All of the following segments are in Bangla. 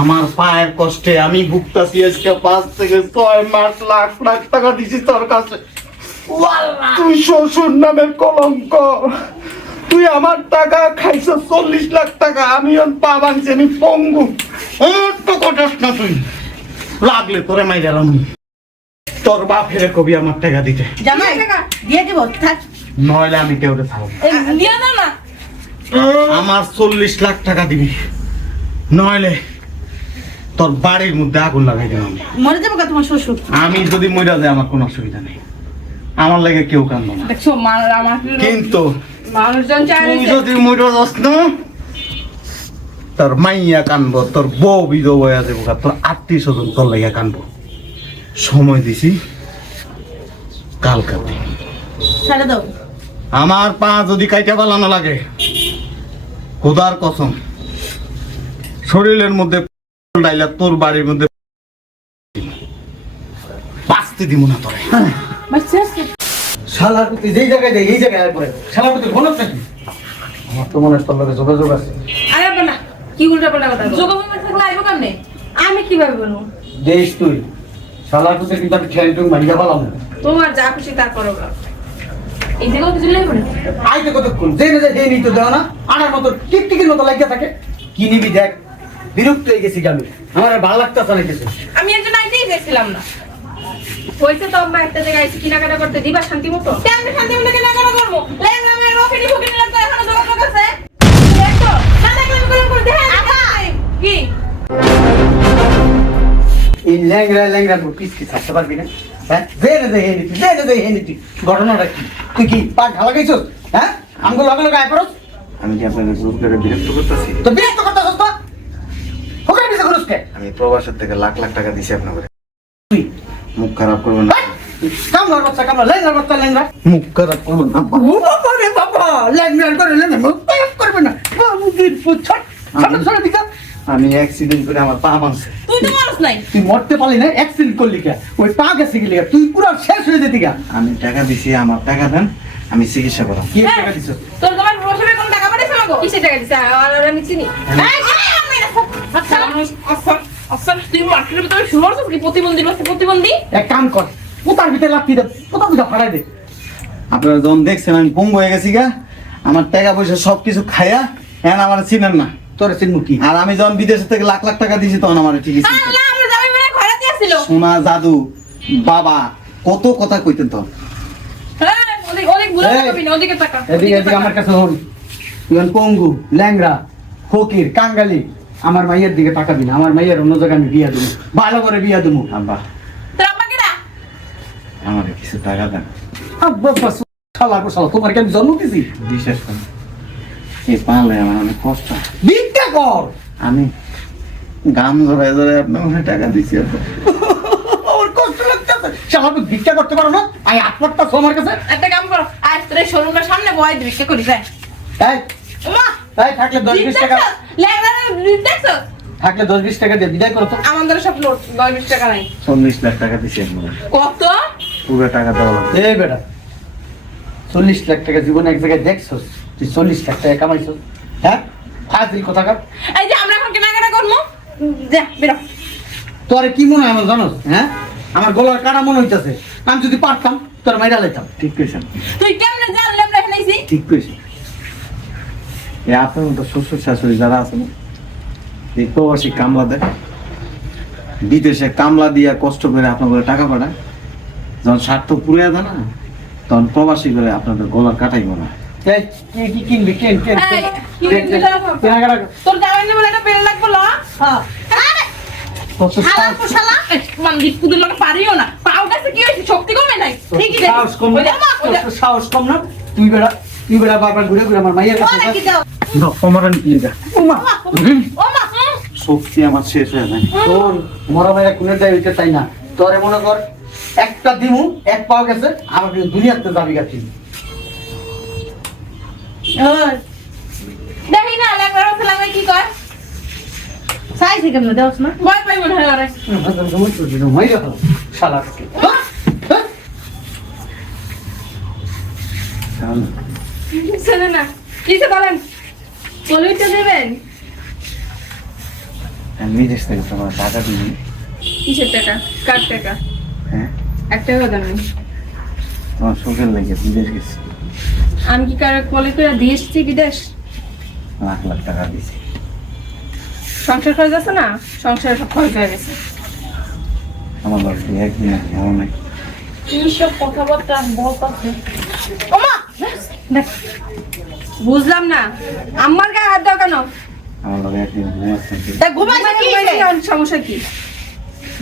আমার পায়ের কষ্টে আমি ভুগতাছি আজকে 5 থেকে 6 মাস লাখ লাখ টাকা দিছি তোর কাছে। তুই শ্বশুর নামের কলঙ্ক। তুই আমার টাকা খাইছ 40 লাখ টাকা, আমি পা ভাঙছি, আমি পঙ্গু। তো কটাস না তুই, লাগলে তোরে মাই গেলাম। তোর বাপ হেরে কবি আমার টাকা দিতে। জামাই টাকা দিয়ে দিব, থাক। নইলে আমি কেউ থাকবো নিয়ে না না। আমার 40 লাখ টাকা দিবি, নইলে তোর বাড়ির মধ্যে আগুন লাগাই দিলাম। মরে যাবো কা তোমার শ্বশুর? আমি যদি মরে যাই আমার কোনো অসুবিধা নেই, আমার লাগে কেউ কান্দো না। দেখছো আমার কিন্তু মানুষজন চায় তুই যদি মরে যাস না, তোর মাইয়া কানবো, তোর বউ বিধবা হয়ে যাবো, তোর আত্মীয় স্বজন তোর লাগে কানবো। সময় দিছি কালকাতে। ছেড়ে দাও। আমার পা যদি কাইটা বালানো লাগে, খোদার কসম শরীরের মধ্যে ডাইলা তোর বাড়ির মধ্যে বাঁচতে দিব না তোরে। শালার প্রতি যেই জায়গায় যাই এই জায়গায় পরে শালার প্রতি ঘন থাকি। আমার তো মনে হয় তোর লগে যোগাযোগ আছে। আরে বাবা কি উল্টা পাল্টা কথা যোগাযোগ থাকলে আইবো কেমনে? আমি কিভাবে বলবো? দেশ তুই শালার প্রতি কিন্তু আমি ঠেল টুং মারিয়া পালাম না। তোমার যা খুশি তা করো গা। এই জায়গায় কিছু লাগবে না। আইতে কতক্ষণ জেনে যায় এই নিতে দেও না, আনার মতো টিকটিকির মতো লাগিয়ে থাকে। কি নিবি দেখ, বিরক্ত হয়ে গেছি আমি, আমার আর ভালো লাগতেছে না কিছু। আমি একজন আইতেই গেছিলাম না। হইছে তো আমরা একটা জায়গায় আইছি কেনাকাটা করতে, দিবা শান্তি মতো? আমি শান্তি মতো কেনাকাটা করবো? লেঙ্গা মেয়ের ওখানে ফুকিনি লাগতো, এখনো যোগাযোগ আছে? দেখো না দেখলে আমি করে দেখেন কি এই ল্যাংরা ল্যাংরা পিস কি থাকতে পারবি না? হ্যাঁ জেনে যায় এই নীতি, জেনে যায় এই নীতি। ঘটনাটা কি? তুই কি পা ঢালা গাইছস? হ্যাঁ আমগো লগে লগে আয় পড়স? আমি কি আপনাদের জোর করে বিরক্ত করতেছি? তো বিরক্ত করতেছস তো? হোকার কিছু করস কে? আমি প্রবাসের থেকে লাখ লাখ টাকা দিছি আপনাদের। তুই মুখ খারাপ করবেন না, কামলার বাচ্চা কামলা, ল্যাংরার বাচ্চা ল্যাংরা। মুখ খারাপ করবেন না। ও বাবা রে বাবা, ল্যাংরা করে ল্যাংরা মুখ খারাপ করবে না। বাবুদের পুচ্ছট সামনে সরে দিকা। আমি অ্যাক্সিডেন্ট করে আমার পা ভাঙছে। তুই তো মানুষ নাই। তুই মরতে পারলি না, অ্যাক্সিডেন্ট করলি কে? ওই পা গেছে গেলি তুই পুরো শেষ হয়ে যেতি গা। আমি টাকা দিছি, আমার টাকা দেন, আমি চিকিৎসা করাম। কি টাকা দিছস? তোর তোমার প্রবাসে কোন টাকা পাঠাইছ না গো? কিসের টাকা দিছ? আর আমি চিনি। এই আমি না। আচ্ছা আচ্ছা আচ্ছা তুই মার্কেটের ভিতরে শুরু করছিস কি প্রতিবন্ধী বাসে প্রতিবন্ধী? এক কাম কর, পোতার ভিতরে লাথি দে, পোতা বুঝা ফাড়াই দে। আপনারা যখন দেখছেন আমি পঙ্গু হয়ে গেছি গা, আমার টাকা পয়সা সবকিছু খায়া এখন আমার চিনেন না। তোর চিনমু কি? আর আমি যখন বিদেশ থেকে লাখ লাখ টাকা দিয়েছি তখন আমার ঠিক আছে। আল্লাহ আমরা যাবে মানে ঘরে দিয়েছিল। সোনা জাদু বাবা কত কথা কইতেন তো। হ্যাঁ অনেক অনেক বুঝা এই, যাবে না ওদিকে টাকা। এদিকে এদিকে আমার কাছে হন। তুই হন পঙ্গু, ল্যাংরা, ফকির, কাঙ্গালি। আমার মাইয়ের দিকে তাকাবি না, আমার মাইয়ের অন্য জায়গায় আমি বিয়া দেবো, ভালো করে বিয়া দেবো। আব্বা তোর আব্বা কেডা? আমার কিছু টাকা দেন। আব্বা বাস শালা গো শালা, তোমার কি আমি জন্ম দিছি? বিশ্বাস করুন এই পালে আমার অনেক কষ্ট। ভিক্ষা কর। আমি গাম ধরে ধরে আপনার টাকা দিচ্ছি। আমার কষ্ট লাগতেছে। শালা তুই ভিক্ষা করতে পারো না? আই আত্মাটা আমার কাছে। একটা কাম করো আজ তোর এই শোরুমের সামনে বয় দিবি কে করি যায়। এই ওমা এই থাকলে 10-20 টাকা, লেগা দেখছো? থাকলে 10-20 টাকা দিয়ে বিদায় করো তো। আমাদের সব নোট 20 টাকা নাই। 40 লাখ টাকা দিচ্ছি আপনার, কত? পুরো টাকা দেওয়া লাগবে। এই বেটা 40 লাখ টাকা জীবনে এক জায়গায় দেখছস? তুই 40 লাখ টাকা কামাইছস? হ্যাঁ ফাজিল কোথাকার। এই যে আমরা এখন কেনাকাটা করবো যা বেরো। তোরে কি মনে হয় আমার জানোস? হ্যাঁ আমার গলার কাটা মনে হইতাছে। আমি যদি পারতাম তোর মাইরা লাইতাম। ঠিক কইছেন, তুই কেমনে জানলে আমরা এখানে আইছি? ঠিক কইছেন। এই আপনার মতো শ্বশুর শাশুড়ি যারা আছেন, এই প্রবাসী কামলা দেয়, বিদেশে কামলা দিয়া কষ্ট করে আপনাদের টাকা পাঠায়, যখন স্বার্থ পুড়িয়ে দেয় না তখন প্রবাসী করে আপনাদের গলার কাটাই মনে হয়। এই কি কিনবি? কেন কেন এই, কি কিনবি দেখো? কেনাকাটা কর। তোর জামাই বলে একটা পেন লাগবো না? হ্যাঁ আরে কত শালা তো শালা মান দিকুদের লোক পারিও না। পাও কাছে কি হইছে? শক্তি কমে নাই। ঠিকই দে। সাহস কম ওই না, দে মা ওই দে। তোর সাহস কম না। তুই বেড়া বারবার ঘুরে ঘুরে আমার মাইয়ের কাছে ওরে কি দাও? অমরান কি যা ওমা ও মা শক্তি আমার শেষ হয়ে যায়। তোর মরা মাইয়া কোনের যাই হইতে চাই না। তোরে মনে কর একটা দিমু, এক পাও গেছে, আমার কিন্তু দুনিয়াতে যাবি গাছি। ওই দেখি না লাগবার লাগবে কি কয়? সাইছে কেমন দেওস না? ভয় পাই মনে হয় আরে। শালা শুনে না কিসে বলেন? কলইটা দেবেন? আমি বিদেশ থেকে তোমার টাকা দিবি। কিসের টাকা? কার টাকা? হ্যাঁ, 1 টাকা দাম নেই। তোমার শোকের লেগে বিদেশ গেছি, আমি কি কার কলে করে দিয়ে এসেছি বিদেশ? লাখ লাখ টাকা দিছি। সংসার খরচ আছে না, সংসার সব খরচ হয়ে গেছে। আমার বাড়িতে একদিন এমন নাই। কি সব কথাবার্তা বলতেছে? ওমা দেখ, বুঝলাম না, আমার গায়ে হাত দাও কেন? আমার বাড়ি একদিন ঘুমাচ্ছে, তা ঘুমাইছে কি হইছে? সমস্যা কি?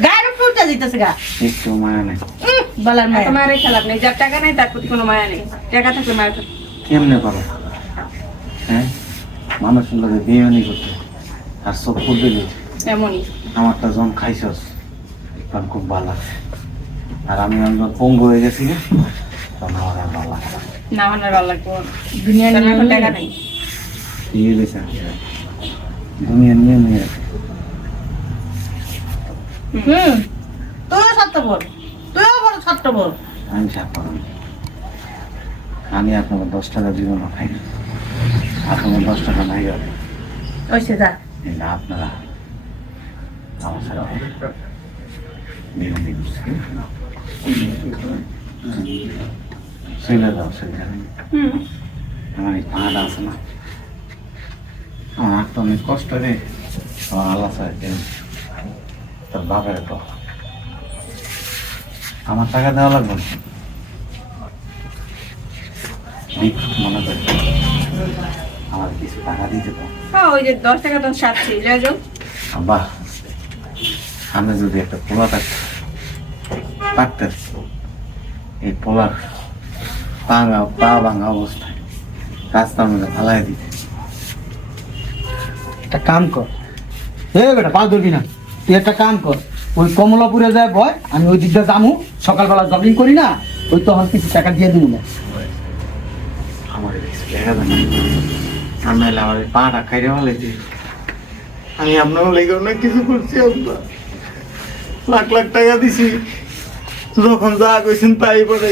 গায়ের উপর উঠে দিতেছে গা। একটু মায়া নেই। বলার এত মায়া। মায়ের খেলাপ নেই, যার টাকা নেই তার প্রতি কোনো মায়া নেই। টাকা থাকলে মায়া থাকে। কেমনে পারো? হ্যাঁ, মানুষের লোকে বিয়ে নি করতে আর সব ফুল দিলি। এমনই আমারটা যখন খাইছস তখন খুব ভালো লাগছে, আর আমি যখন পঙ্গু হয়ে গেছি তখন আমার আর ভালো লাগছে না। না আমার ভালো লাগবে না। দুনিয়ার নামে এখন টাকা নেই। দিয়ে দিয়েছে দুনিয়া নিয়ে নিয়ে তুইও স্বার্থপর, তুইও বড় স্বার্থপর। আমি সাপড়। আমি আপনাকে 10 টাকা দিব না খাই, আপনাকে 10 টাকা নাই হবে। ওইসে যা। এটা আপনারা আমার সারা বিরোধী করছে। সেটা দাও, সেটা আমার এই পাহাড় আছে না, আমার হাত তো অনেক কষ্ট রে। আমার আল্লাহ সাহেব তোর বাপের তো আমার টাকা দেওয়া লাগবে না। মনে করি আমার কিছু টাকা দিতে পারো। হ্যাঁ, ওই যে 10 টাকা তো সাথে লে যাও। বাহ, আমি যদি একটা পোলা থাকতেন, এই পোলার পা ভাঙা অবস্থায় রাস্তার মধ্যে ফালাই দিতে। একটা কাম কর, বেটা পা ধরবি না, তুই একটা কাম কর, ওই কমলাপুরে যায় বয়, আমি ওই দিকটা যাবো, সকালবেলা জগিং করি না, ওই তখন কিছু টাকা দিয়ে দিব না। আমার কিছু টাকা দেন, আমি আমার পাটা খাইতে ভালো। আমি আপনার লেগে অনেক কিছু করছি, আপনার লাখ লাখ টাকা দিছি, যখন যা কইছেন তাই পরে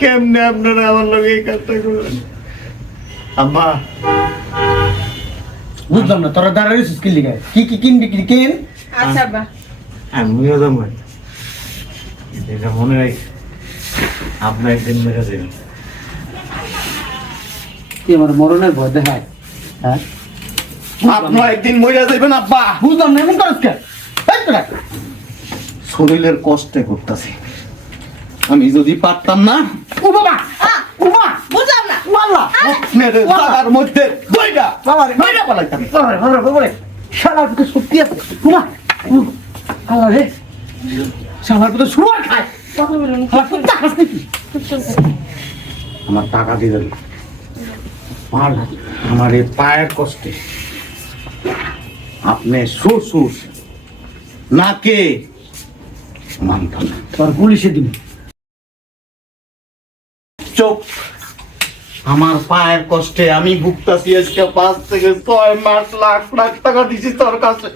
কেমনে আপনারা আমার লগে এই কাজটা করলেন? আব্বা বুঝলাম না, তোরা দাঁড়াইছিস স্কিল লিখে কি কি কিনবি, কি কেন? আচ্ছা বা আমিও যাবো, এটা মনে রাখি, আপনার একদিন মেরে দেবেন। তুই আমার মরণের ভয় দেখায়? হ্যাঁ, আপনার একদিন মইরা যাইবেন আব্বা। বুঝলাম না, এমন করিস কেন? শরীরের কষ্টে করতেছি, আমি যদি পারতাম না ও বাবা, ও মা, বুঝলাম না। ওয়াল্লাহ, আপনার জায়গার মধ্যে দুইটা বাবারে, দুইটা পালাইতাম। বাবারে, শালার ভিতরে শক্তি আছে, ওমা, আল্লাহ রে, শালার ভিতরে সুয়ার খায়, কথা বলুন। আমার কুত্তা খাস নাকি? আমার টাকা দিয়ে দেন, আর আমার এই পায়ের কষ্টে আপনি শ্বশুর নাকে মানতাম না। তোর পুলিশে দিবি। চোখ, আমার পায়ের কষ্টে আমি ভুগতাছি আজকে 5 থেকে 6 মাস, লাখ লাখ টাকা দিছি তোর কাছে।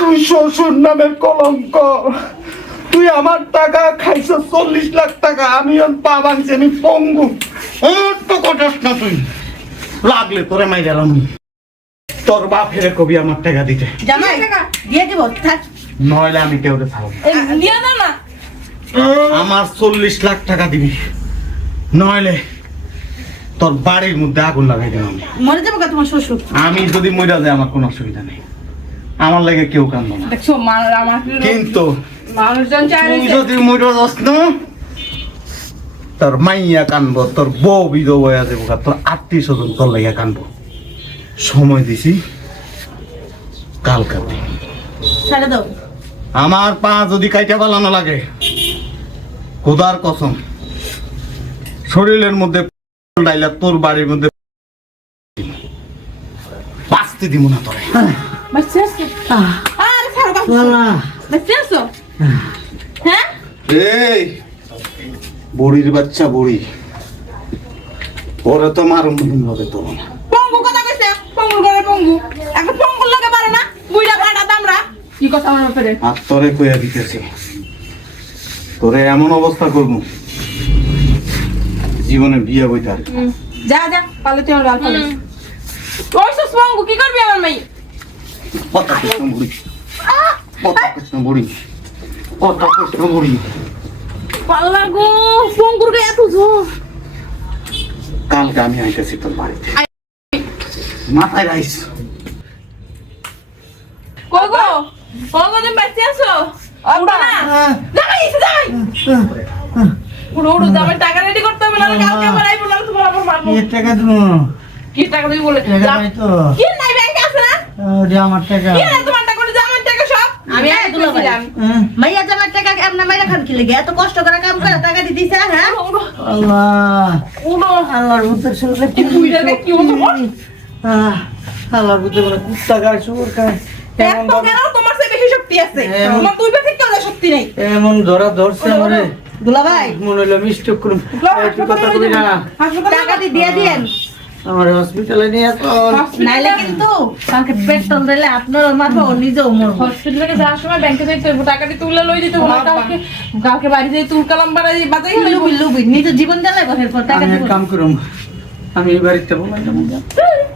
তুই শ্বশুর নামের কলঙ্ক, তুই আমার টাকা খাইছ 40 লাখ টাকা, আমি ওর পা ভাঙছি, আমি পঙ্গু। তো কটাস না তুই, লাগলে তোরে মাই গেলাম। তোর বাপ হেরে কবি আমার টাকা দিতে, জামাই টাকা দিয়ে দিব, থাক। নইলে আমি কেউরে থাকবো। এই দিয়ে দাও না। আমার 40 লাখ টাকা দিবি, নইলে তোর বাড়ির মধ্যে আগুন লাগাই দেব আমি। মরে যাবো গা তোমার শ্বশুর। আমি যদি মইরা যাই আমার কোনো অসুবিধা নেই, আমার লাগে কেউ কান্দো না, দেখছো আমার কিন্তু মানুষজন চায় তুই যদি মইরা যাস না, তোর মাইয়া কানবো, তোর বউ বিধবা হয়ে যাবো, তোর আত্মীয় স্বজন তোর লাগে কানবো। সময় দিছি কালকাতে, ছেড়ে দাও। আমার পা যদি কাইটা পালানো লাগে, খোদার কসম শরীরের মধ্যে ডাইলা তোর বাড়ির মধ্যে বাঁচতে দিব না তোরে। বাচ্চা আছে? আরে ছাড়ো বাচ্চা। আল্লাহ, বাচ্চা আছো? হ্যাঁ? এই বুড়ির বাচ্চা বুড়ি, ওরা তো মারুম হবে তো না। পঙ্গু কথা কইছে, পঙ্গুর ঘরে পঙ্গু। এখন পঙ্গুর লাগে পারে না? বুইড়া পাড়া দামরা। কি কথা আমার ব্যাপারে? আর তোরে কইয়া দিতেছি, তোরে এমন অবস্থা করবো জীবনে বিয়ে বইতে আর যা যা, পালে তুই আমার গাল পালে। ওই সব পঙ্গু কি করবি আমার মাই? কথা কৃষ্ণ বুড়ি কথা কৃষ্ণ বুড়ি কথা কৃষ্ণ বুড়ি পাল্লা গো পঙ্গুর গায়ে এত জোর কালকে আমি আইতেছি তোর বাড়িতে মাথায় রাইস কই গো তুমি বাঁচতে আছো উঠো না জামাই এসে জামাই উঠো জামাই টাকা রেডি করতে হবে না কালকে আবার আইবো না তোমার আবার মারবো এর টাকা দেবো কি টাকা দিবি বলে টাকা নাই তো কি নাই ব্যাংকে আছে না ওরে আমার টাকা কি নাই তোমার টাকা জামাই টাকা সব আমি এই আগে দুলাভাই। দিলাম মাইয়া জামার টাকা এমন মাইয়া খান কি লেগে এত কষ্ট করে কাম করে টাকা দিয়ে দিছে হ্যাঁ আল্লাহ উঠো আল্লাহর ভূতের সঙ্গে এই বুইড়াটা কি হতো বল? আল্লাহর ভূতের মানে কুত্তা গায়ে শুয়োর খায় এমন এত কেন তোমার চেয়ে বেশি শক্তি আছে এমন- তোমার দুই পা থেকে শক্তি নেই এমন ধরা ধরছে মরে দুলাভাই মনে হইলো মিস্টেক করুন তুই কথা কবি না টাকা দিয়ে দিয়েন আমার হসপিটালে নিয়ে চল নাইলে কিন্তু কালকে পেট্রোল দিলে আপনার মারবো ও নিজেও মরবো হসপিটাল থেকে যাওয়ার সময় ব্যাংকে যাইতে হইব টাকাটি তুলে লই দিতে হবে কালকে কালকে বাড়ি যাই তুল কালাম বাড়াই বাজাই হইব লুবি লুবি নিজের জীবন জ্বালাই বসে পর টাকা আমি দিব এক কাম করুম আমি এই বাড়িতে বলাই যাবো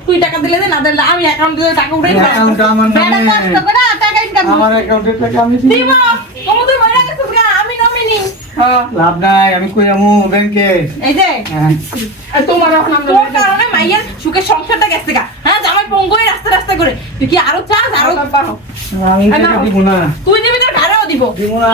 তুই টাকা দিলে দে না দিলে আমি অ্যাকাউন্টে টাকা উঠাই দিব অ্যাকাউন্টটা আমার বেড়া নামে কষ্ট করে টাকা ইনকাম আমার অ্যাকাউন্টে টাকা আমি দিব। দিব তোমাদের মনে গেছে গা আমি নমিনি হ্যাঁ লাভ নাই আমি কই যাবো ব্যাংকে এই যে আর তোমার তোর কারণে মাইয়ের সুখের সংসারটা গেছে গা হ্যাঁ জামাই পঙ্গুই রাস্তা রাস্তা করে তুই কি আরো চাস আরো আমি টাকা দিব না তুই নিবি তোর ঘরেও দিব দিব না